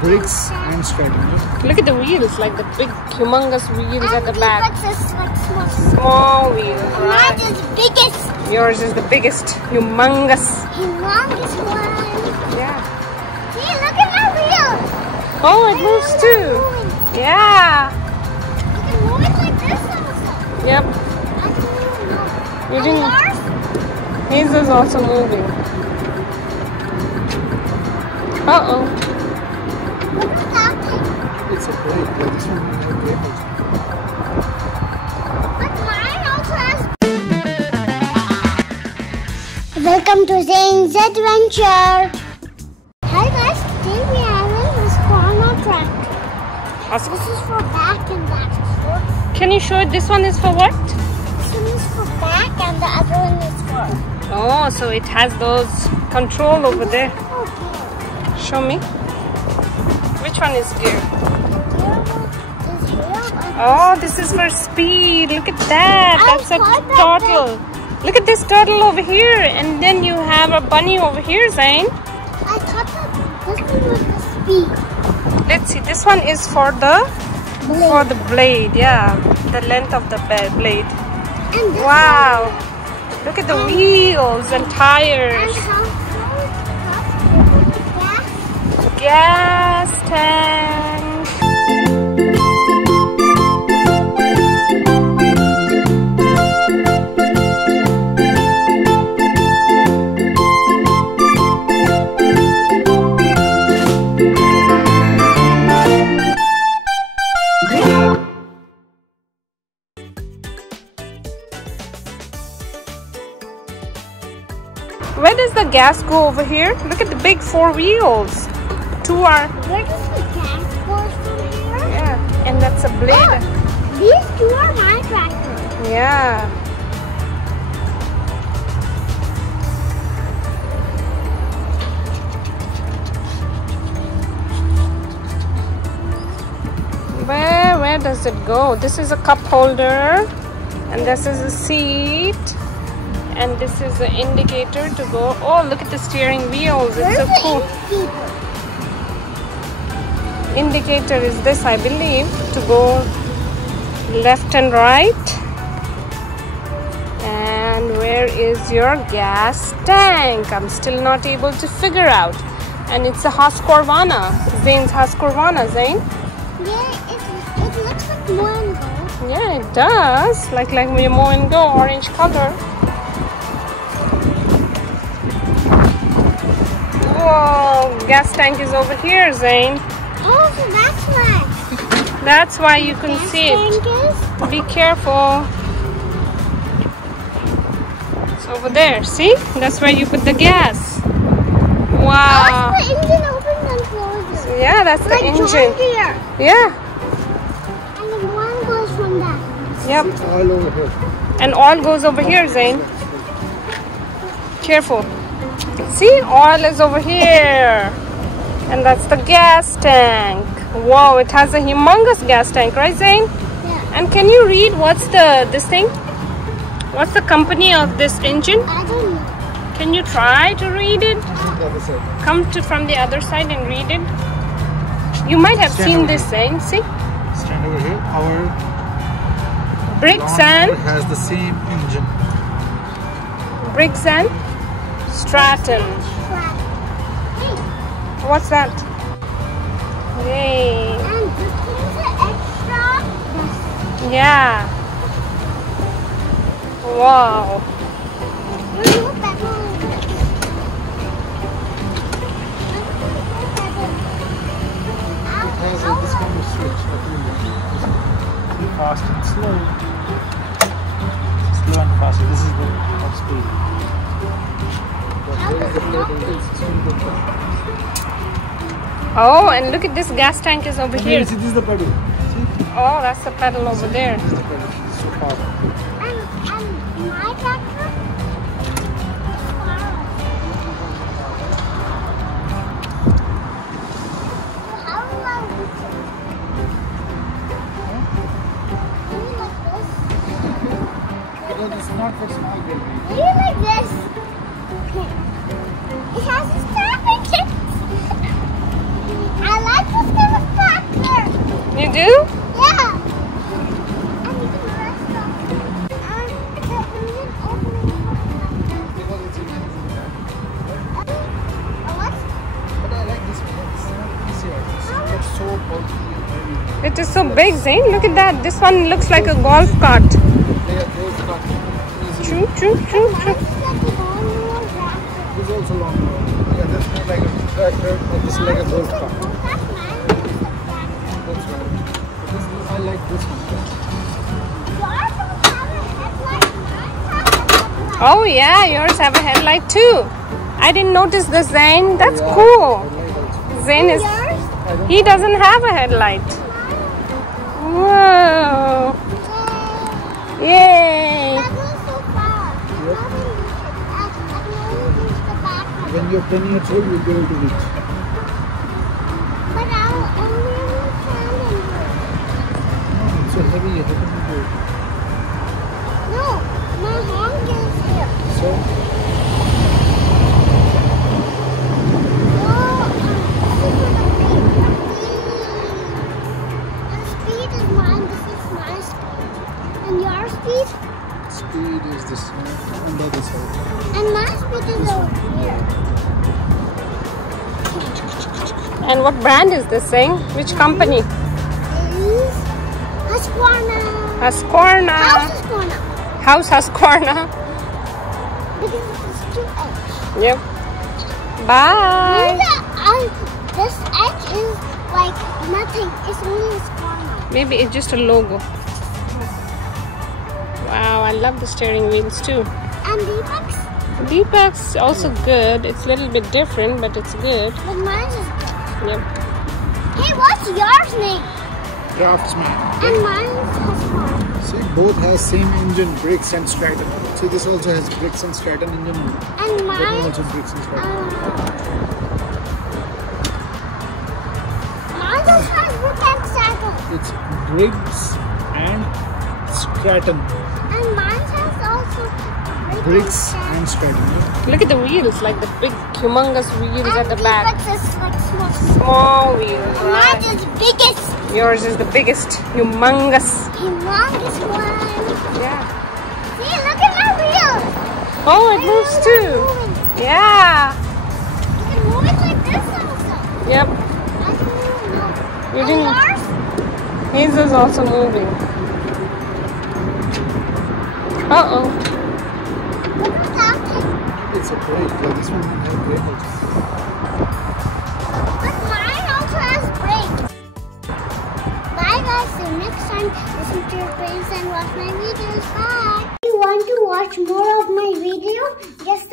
brakes and straddle. Look at the wheels, like the big, humongous wheels at the back. Small wheels, right? Mine is the biggest. Yours is the biggest, humongous. Humongous one. Yeah. See, look at my wheel. Oh, it moves too. Yeah. You can move it like this also. Yep. You didn't. His is also moving. Uh-oh. Look at that thing. It's a brake. Like this one has a brake also. But mine also has. Welcome to Zayn's Adventure. Hi guys, today we have a Husqvarna tractor. This is for back and that is for. Can you show it? This one is for what? This one is for back and the other one is for. Oh, so it has those control over there. Okay. Show me. Which one is gear? Oh, this is for speed. Look at that. That's a turtle. Look at this turtle over here. And then you have a bunny over here, Zayn. I thought that this one was the speed. Let's see. This one is for the blade. Yeah, the length of the blade. And this Wow. Look at the wheels and tires. Gas tank. Where does the gas go over here? Look at the big 4 wheels. 2 are. Where does the gas go from here? Yeah, and that's a blade. Oh, these 2 are my tractor. Yeah. Where does it go? This is a cup holder, and this is a seat. And this is the indicator to go. Oh, look at the steering wheels. It's so cool. Indicator is this, I believe, to go left and right. And where is your gas tank? I'm still not able to figure out. And it's a Husqvarna. Zayn's Husqvarna, Zayn. Yeah, it looks like Mower and Go. Yeah, it does. Like your Mower and Go, orange color. Whoa, gas tank is over here, Zayn. Oh, so that's why. That's why you can see it. Be careful. It's over there, see? That's where you put the gas. Wow. Oh, the engine opens and closes. So yeah, that's the engine. John Deere. Yeah. And then one goes from that. Yep. It's all over here. And oil goes over here, Zayn. Careful. See, oil is over here. And that's the gas tank. Wow, it has a humongous gas tank, right, Zayn? Yeah. And can you read what's this thing? What's the company of this engine? I don't know. Can you try to read it? The other side. Come from the other side and read it. You might have seen this, Zayn. See? Stand over here. Our Bricks and has the same engine. Briggs and Stratton. Hey, What's that? Yay. and this is the extra. Yeah. Wow. Look at that. It has this kind of switch. Fast and slow. Slow and fast. This is the top speed. Oh, and look at this gas tank is over here. See, this is the pedal. See? Oh, that's the pedal over there. This is the pedal. It's so powerful. And my tractor. How do I reach it? Maybe like this. Because it's not for small baby. Maybe like this. Okay. It has a strapping kit. I like You do? Yeah. And you can rest off. The engine opening. What? But I like this one. It's easier. It's so bulky and heavy. It is so big, Zayn. Look at that. This one looks like a golf cart. They have got easily. True, true, true, true. This is also long. Yeah, that's more like a tractor. This is like a golf cart. That's right. I like this one. Oh yeah, yours have a headlight too. I didn't notice this, Zayn. That's Yeah, cool. headlight also. Zayn is... He doesn't have a headlight. Whoa. Yay. When you're 10 years old, you'll be able to reach. But I'll only stand in here. No, it's so heavy, you have to do it. No, my hand is here. So, Speed is mine, this is my speed. And your speed? speed is this on the other side. And my speed is over here. And what brand is this, Zayn? Which company? It is Husqvarna. Husqvarna. House Husqvarna. House Husqvarna. Because it's 2H. Yep. Bye. This H is like nothing. It's only Husqvarna. Maybe it's just a logo. Wow, I love the steering wheels too. And Deepak's? Deepak's also good. It's a little bit different, but it's good. But mine is good. Yep. Hey, what's yours name? Craftsman. And mine is Husqvarna. See, both has same engine, brakes and Stratton. See, this also has brakes and Stratton engine. And That one mine, also brakes and Stratton. mine also has brick and saddle. It's Briggs and Stratton. And mine has also Briggs and Stratton. Look at the wheels, like the big, humongous wheels at the back. Deepak's is like small. Small wheels, Mine right? is biggest. Yours is the biggest, humongous. Humongous one. Yeah. See, look at my wheels. Oh, it moves too. Yeah. You can move it like this also. Yep. I can move it. You And didn't. yours? His is also moving. Uh-oh. Look at that. It's a brake. Like this one has brake also. But mine also has brakes. Bye guys, see you next time. Listen to your friends and watch my videos. Bye. If you want to watch more of my video, just